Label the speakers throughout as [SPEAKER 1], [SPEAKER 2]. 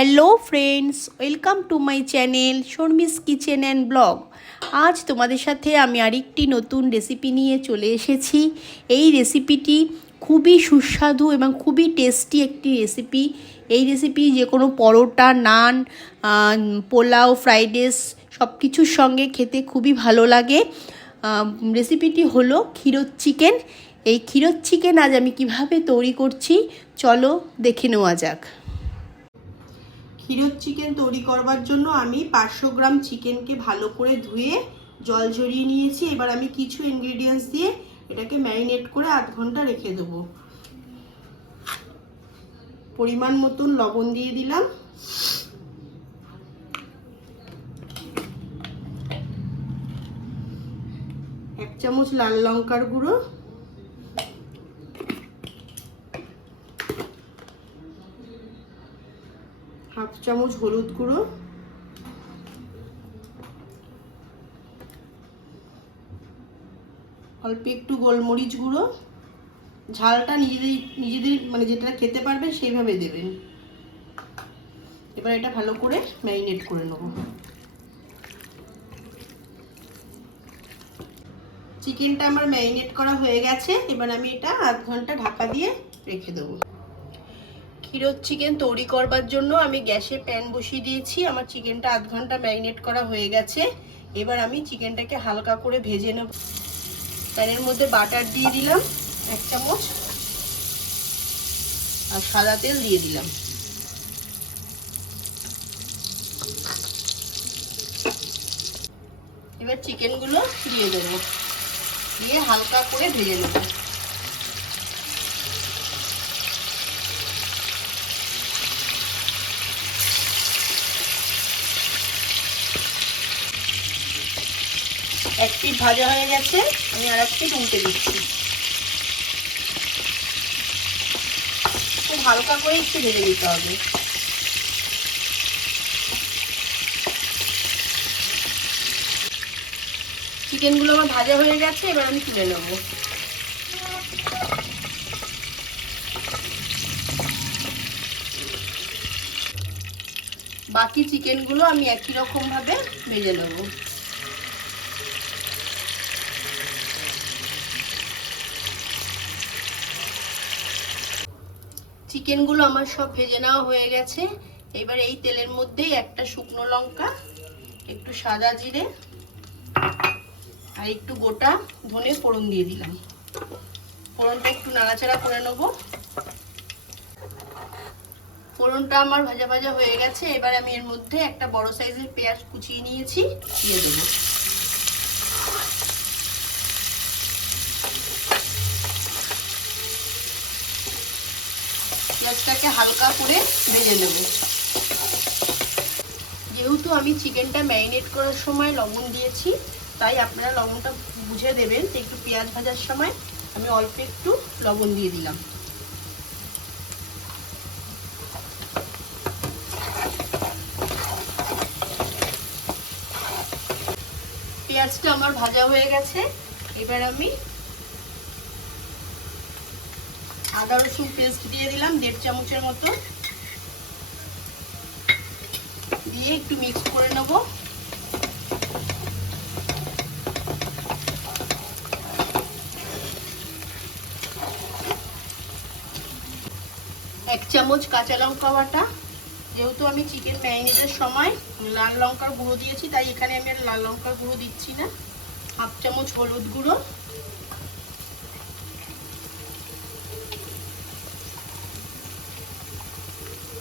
[SPEAKER 1] Hello friends welcome to my channel Sharmi's kitchen and blog আজ তোমাদের সাথে আমি আরেকটি নতুন রেসিপি নিয়ে চলে এসেছি। এই রেসিপিটি খুবই সুস্বাদু এবং খুবই টেস্টি একটি রেসিপি এই রেসিপি যে কোনো পরোটা, নান পোলাও ফ্রাইড রাইস সব কিছুর সঙ্গে খেতে খুবই ভালো লাগে। রেসিপিটি হলো ক্ষীরোদ চিকেন এই ক্ষীরোদ চিকেন আজ আমি কীভাবে তৈরি করছি, চলো দেখে নেওয়া যাক। ক্ষীরোদ চিকেন তৈরি করবার জন্য আমি পাঁচশো গ্রাম চিকেনকে ভালো করে ধুয়ে জল ঝরিয়ে নিয়েছি। এবার আমি কিছু ইনগ্রিডিয়েন্টস দিয়ে এটাকে ম্যারিনেট করে আধ ঘণ্টা রেখে দেবো। পরিমাণ মতন লবণ দিয়ে দিলাম। এক চামচ লাল লঙ্কার গুঁড়ো হাফ চামচ হলুদ গুঁড়ো। অল্প একটু গোলমরিচ গুঁড়ো। ঝালটা নিজেদের নিজেদের মানে যেটা খেতে পারবেন সেইভাবে দেবেন এবার এটা ভালো করে ম্যারিনেট করে নেব। চিকেনটা আমার ম্যারিনেট করা হয়ে গেছে। এবার আমি এটা আধ ঘণ্টা ঢাকা দিয়ে রেখে দেবো। ক্ষীরোদ চিকেন তৈরি করবার জন্য আমি গ্যাসে প্যান বসিয়ে দিয়েছি। আমার চিকেনটা আধ ঘণ্টা ম্যারিনেট করা হয়ে গেছে। এবার আমি চিকেনটাকে হালকা করে ভেজে নেব। প্যানের মধ্যে বাটার দিয়ে দিলাম, এক চামচ। আর সাদা তেল দিয়ে দিলাম। এবার চিকেনগুলো দিয়ে দেবো। দিয়ে হালকা করে ভেজে নেব। এক পিঠ ভাজা হয়ে গেছে, আমি আর এক পিঠ উল্টে দিচ্ছি। খুব হালকা করে একটু ভেজে দিতে হবে। চিকেনগুলো আমার ভাজা হয়ে গেছে, এবার আমি তুলে নেব। বাকি চিকেনগুলো আমি একই রকমভাবে ভেজে নেব। চিকেনগুলো আমার সব ভেজে নেওয়া হয়ে গেছে। এবার এই তেলের মধ্যেই একটা শুকনো লঙ্কা, একটু সাদা জিরে, আর একটু গোটা ধনে ফোড়ন দিয়ে দিলাম। ফোড়নটা একটু নাড়াচাড়া করে নেব। ফোড়নটা আমার ভাজা ভাজা হয়ে গেছে। এবার আমি এর মধ্যে একটা বড় সাইজের পেঁয়াজ কুচিয়ে নিয়েছি, দিয়ে দেবো। পেঁয়াজটাকে হালকা করে ভেজে নেব। যেহেতু আমি চিকেনটা ম্যারিনেট করার সময় লবণ দিয়েছি, তাই আপনারা লবণটা বুঝে দেবেন যে একটু পেঁয়াজ ভাজার সময় আমি অল্প একটু লবণ দিয়ে দিলাম। পেঁয়াজটা আমার ভাজা হয়ে গেছে। এবার আমি আদা রসুন পেস্ট দিয়ে দিলাম, দেড় চামচের মতো। দিয়ে একটু মিক্স করে নেব। এক চামচ কাঁচা লঙ্কা বাটা। যেহেতু আমি চিকেন ম্যারিনেটের সময় লাল লঙ্কার গুঁড়ো দিয়েছি, তাই এখানে আমি আর লাল লঙ্কার গুঁড়ো দিচ্ছি না। হাফ চামচ হলুদ গুঁড়ো।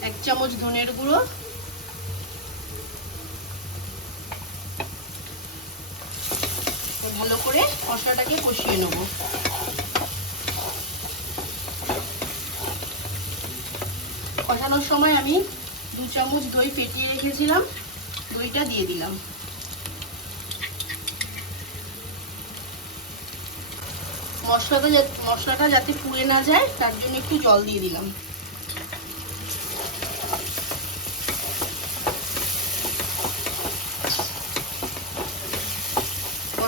[SPEAKER 1] এক চামচ ধনের গুঁড়ো। ভালো করে মশলাটাকে কষিয়ে নেব। কষানোর সময় আমি দু চামচ দই ফেটিয়ে রেখেছিলাম। দইটা দিয়ে দিলাম। মশলাটা মশলাটা যাতে পুড়ে না যায়, তার জন্য একটু জল দিয়ে দিলাম।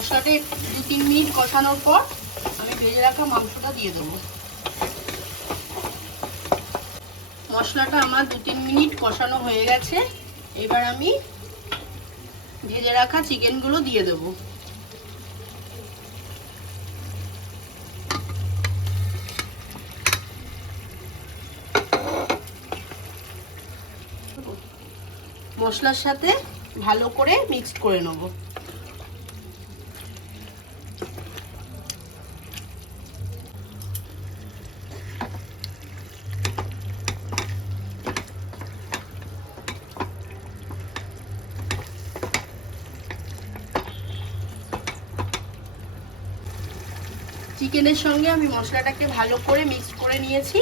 [SPEAKER 1] মশলাটা দু তিন মিনিট কষানোর পর আমি ভেজে রাখা মাংসটা দিয়ে দেবো। মশলাটা আমার দু তিন মিনিট কষানো হয়ে গেছে। এবার আমি ভেজে রাখা চিকেনগুলো দিয়ে দেবো। মশলার সাথে ভালো করে মিক্সড করে নেব। চিকেনের সঙ্গে আমি মশলাটাকে ভালো করে মিক্স করে নিয়েছি।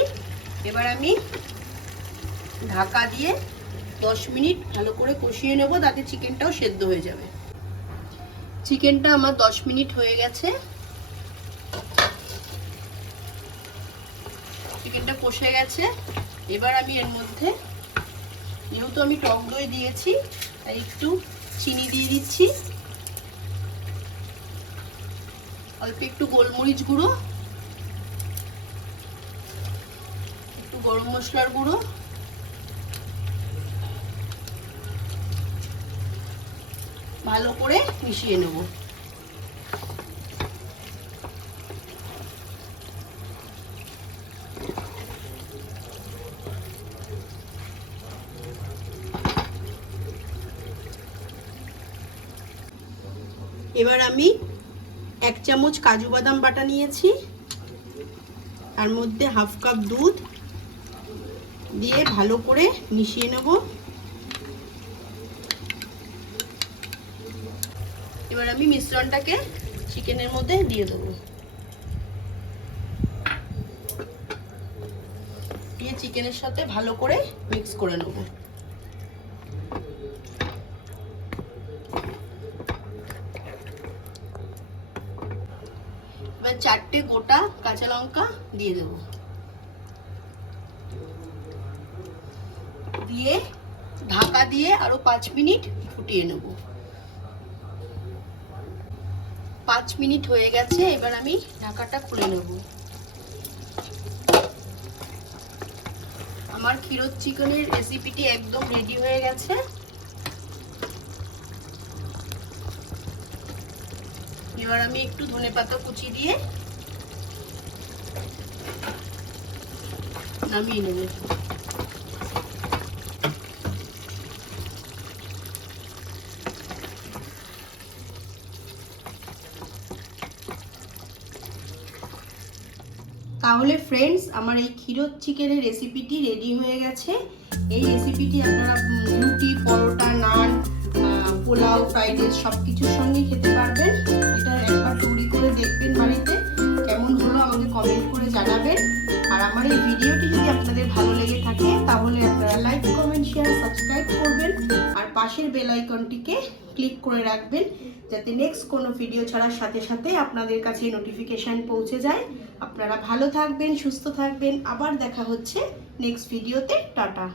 [SPEAKER 1] এবার আমি ঢাকা দিয়ে দশ মিনিট ভালো করে কষিয়ে নেব, তাতে চিকেনটাও সেদ্ধ হয়ে যাবে। চিকেনটা আমার দশ মিনিট হয়ে গেছে। চিকেনটা কষে গেছে। এবার আমি এর মধ্যে, যেহেতু আমি টক দই দিয়েছি, তাই একটু চিনি দিয়ে দিচ্ছি। অল্প একটু গোলমরিচ গুঁড়ো একটু গরম মশলার গুঁড়ো ভালো করে মিশিয়ে নেব। এবার আমি এক চামচ কাজু বাদাম বাটা নিয়েছি। তার মধ্যে হাফ কাপ দুধ দিয়ে ভালো করে মিশিয়ে নেব। এবার আমি মিশ্রণটাকে চিকেনের মধ্যে দিয়ে দেবো। দিয়ে চিকেনের সাথে ভালো করে মিক্স করে নেব। গোটা কাঁচা লঙ্কা দিয়ে দেব। দিয়ে ঢাকা দিয়ে আরও পাঁচ মিনিট ফুটিয়ে নেব। পাঁচ মিনিট হয়ে গেছে, এবার আমি ঢাকাটা খুলে নেব। আমার ক্ষীরোদ চিকেনের রেসিপিটি একদম রেডি হয়ে গেছে। এবার আমি একটু ধনে পাতা কুচি দিয়ে নামিয়ে তাহলে ফ্রেন্ডস আমার এই ক্ষীরোদ চিকেনের রেসিপিটি রেডি হয়ে গেছে। এই রেসিপিটি আপনারা রুটি, পরোটা, নান পোলাও ফ্রাইড রাইস সব কিছুর সঙ্গে খেতে পারবেন। এটা একবার তৈরি করে দেখবেন বাড়িতে। কেমন হলো আমাকে কমেন্ট করে জানাবেন। আর আমার এই ভিডিওটি যদি আপনাদের ভালো লেগে থাকে, তাহলে আপনারা লাইক কমেন্ট শেয়ার সাবস্ক্রাইব করবেন। আর পাশের বেল আইকনটিকে ক্লিক করে রাখবেন, যাতে নেক্সট কোনো ভিডিও ছাড়ার সাথে সাথে আপনাদের কাছে নোটিফিকেশান পৌঁছে যায়। আপনারা ভালো থাকবেন, সুস্থ থাকবেন। আবার দেখা হচ্ছে নেক্সট ভিডিওতে টাটা।